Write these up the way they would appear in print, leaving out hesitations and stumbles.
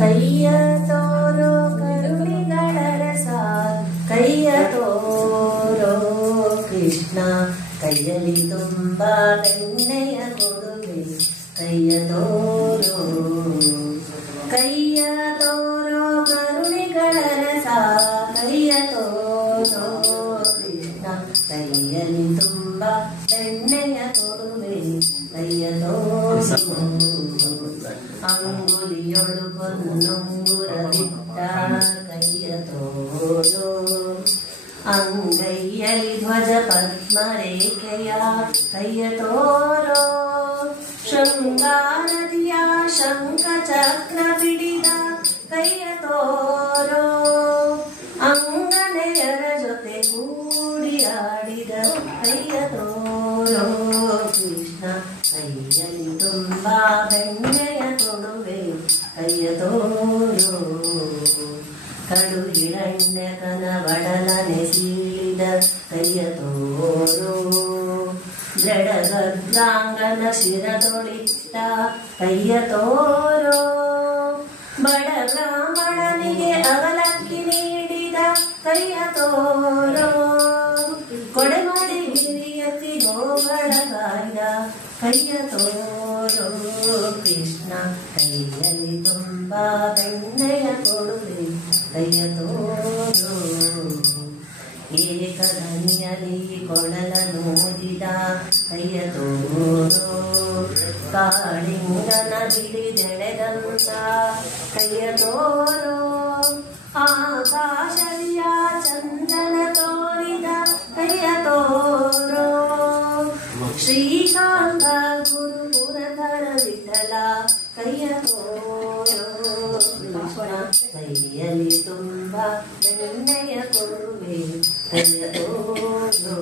ಕೈಯ ತೋರೋ ಕರುಣಿಗಳ ರಸ, ಕೈಯ ತೋರೋ ಕೃಷ್ಣ, ಕೈಯಲ್ಲಿ ತುಂಬ ಬೆಣ್ಣೆಯ ಕೊಡುಗೆ, ಕೈಯ ತೋರೋ, ಕೈಯ ತೋರೋ ಕರುಣಿಗಳ ರಸ, ಕೈಯ ತೋರೋ ಕೃಷ್ಣ, ಕೈಯಲ್ಲಿ ತುಂಬ ಬೆಣ್ಣೆಯ ಕೊಡುಗೆ, ಕೈಯ ತೋರೋ, ಅಂಗುಲಿಯೊಳು ಪೊನ್ನುಂಗುರವಿಟ್ಟ ಕೈಯ ತೋರೋ, ಅಂಗೈಯಲ್ಲಿ ಧ್ವಜ ಪದ್ಮರೇಖೆಯ ಕೈಯ ತೋರೋ, ಶೃಂಗಾರದಿಯ ಶಂಖ ಚಕ್ರ ಬಿಡಿದ ಕೈಯ ತೋರೋ, ಅಂಗನೆಯರ ಜೊತೆ ಕೂಡಿ ಆಡಿದ ಕೈಯ ತೋರೋ ಕೃಷ್ಣ, ಕೈಯಲ್ಲಿ ತುಂಬ ಬೆಣ್ಣೆಯ ಕೊಡುವೆ, ಕೈಯ ತೋರೋ, ಕಡು ಹಿರಣ್ಯಕನ ಬಡಲನೆ ಸೀಳಿದ ಕೈಯ ತೋರೋ, ಜಡಗರ್ಗಾಂಗನ ಶಿರದೊಳಿಟ್ಟ ಕೈಯ ತೋರೋ, ಬಡ ಬ್ರಾಹ್ಮಣನಿಗೆ ಅವಲಕ್ಕಿ ನೀಡಿದ ಕೈಯ ತೋರೋ, ಕೊಡೆ ಮಾಡಿ ಹಿರಿಯತಿ ಗೋಗಳಗಾಯ್ದ ಕೈಯ ತೋರೋ ಕೃಷ್ಣ, ಕೈಯಲ್ಲಿ ತುಂಬ ಬೆಣ್ಣೆಯ ಕೊಡುವೆ, ಕೈಯ ತೋರೋ, ಏಕಧನಿಯಲ್ಲಿ ಕೊಳಲನು ಊದಿದ ಕೈಯ ತೋರೋ, ಕಾಳಿಂಗನ ಹಿಡಿದೆಳೆದಂತ ಕೈಯ ತೋರೋ, ಆಕಾಶದಿಯ ಚಂದನ ತೋರಿದ ಕೈಯ ತೋರೋ, ಶ್ರೀಕಾಂತ ಗುರು ಪುರಧರ ವಿಠಲ ಕೈಯ ತೋರೋ ಕೃಷ್ಣ, ಕೈಯಲ್ಲಿ ತುಂಬ ಬೆಣ್ಣೆಯ ಕೊಡುವೆ, ಕೈಯ ತೋರೋ,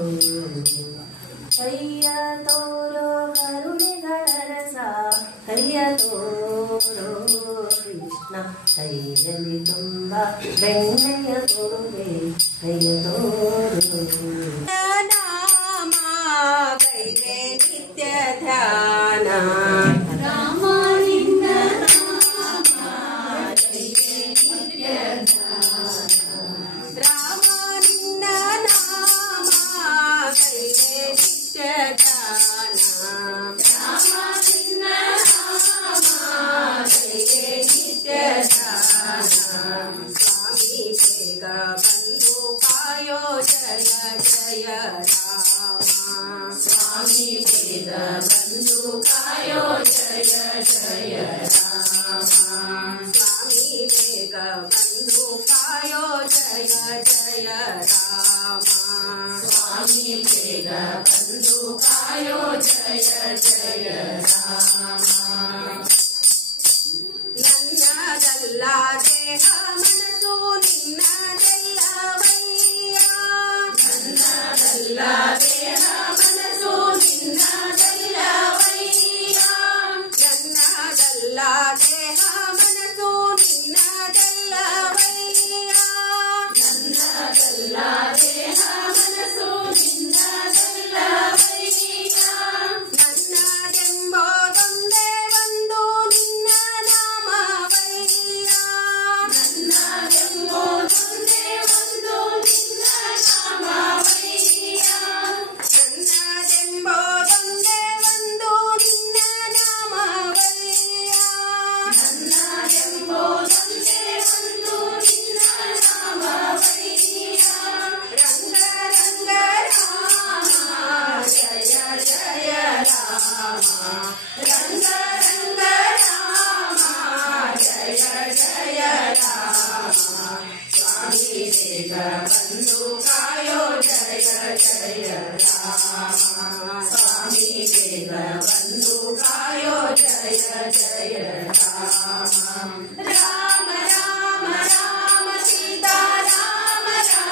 ಕೈಯ ತೋರೋ ಕರುಣೆಗಳ ರಸ, ಕೈಯ ತೋರೋ ಕೃಷ್ಣ, ಕೈಯಲ್ಲಿ ತುಂಬ ಬೆಣ್ಣೆಯ ಕೊಡುವೆ, ಕೈಯ ತೋರೋ, ನಾಮ ಕೈಗೆ ನಿತ್ಯ ಧ್ಯಾನ, ರಾಮ ನಿನ್ನ ನಾಮ ಕೈಗೆ ನಿತ್ಯ ಧ್ಯಾನ, ರಾಮ ನಿನ್ನ ನಾಮ ಕೈಗೆ ನಿತ್ಯ ಧ್ಯಾನ, ರಾಮ ನಿನ್ನ ನಾಮ ಕೈಗೆ ನಿತ್ಯ ಧ್ಯಾನ, ಸ್ವಾಮಿ ಬೇಗ ಬಂದು ಕಾಯೋ ಜಯ ಜಯ ರಾಮ, ಸ್ವಾಮಿ ಬೇಗ ಬಂದು ಕಾಯೋ ಜಯ ಜಯ ರಾಮ, ಸ್ವಾಮಿ ಬೇಗ ಬಂದು ಕಾಯೋ ಜಯ ಜಯ ರಾಮ, ಸ್ವಾಮಿ ಬೇಗ ಬಂದು ಕಾಯೋ ಜಯ ಜಯ ರಾಮ, ನನ್ನದಲ್ಲ ದೇಹ ಮನಸ್ಸು ನಿನ್ನದೆಲ್ಲವಯ್ಯ, ನನ್ನದಲ್ಲ ದೇಹ ಮನಸ್ಸು ನಿನ್ನದೆಲ್ಲವಯ್ಯ, ನನ್ನದಲ್ಲ ದೇಹ ಮನಸ್ಸು ನಿನ್ನದೆಲ್ಲವಯ್ಯ, ನನ್ನದಲ್ಲ ದೇಹ ಮನಸ್ಸು ನಿನ್ನದೆಲ್ಲವಯ್ಯ, ನನ್ನದೆಂಬುದೊಂದೇ ಒಂದು ನಿನ್ನ ನಾಮವಯ್ಯ, ನನ್ನದೆಂಬುದೊಂದೇ ಒಂದು ನಿನ್ನ ನಾಮವಯ್ಯ, ನನ್ನದೆಂಬುದೊಂದೇ ಒಂದು ನಿನ್ನ ನಾಮವಯ್ಯ, ನನ್ನದೆಂಬುದೊಂದೇ ಒಂದು ನಿನ್ನ ನಾಮವಯ್ಯ, ರಂಗ ರಂಗ ರಾಮ ಜಯ ಜಯ ರಾಮ, ರಂಗ ರಂಗ ರಾಮ ಜಯ ಜಯ ರಾಮ, ಸ್ವಾಮಿ ಬೇಗ ಬಂದು ಕಾಯೋ ಜಯ ಜಯ ರಾಮ, ಸ್ವಾಮಿ ಬೇಗ ಬಂದು ಕಾಯೋ ಜಯ ಜಯ ರಾಮ, ರಾಮ ರಾಮ ರಾಮ ಸೀತಾ ರಾಮ ರಾಮ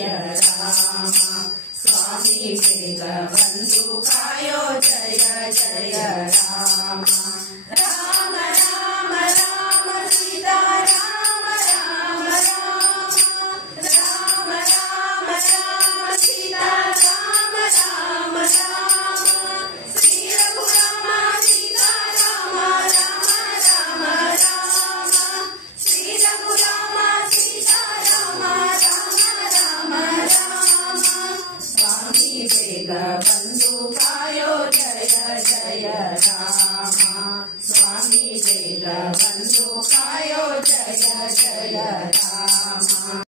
जय राम स्वामी वेग बंधु कायो जय जय राम राम राम राम सीता राम राम राम राम राम राम सीता राम राम राम श्री रघुराम सीता राम राम राम राम श्री रघुराम सीता राम राम राम राम स्वामी वेग बंधु कायो जय जय राम स्वामी वेग बंधु कायो जय जय राम।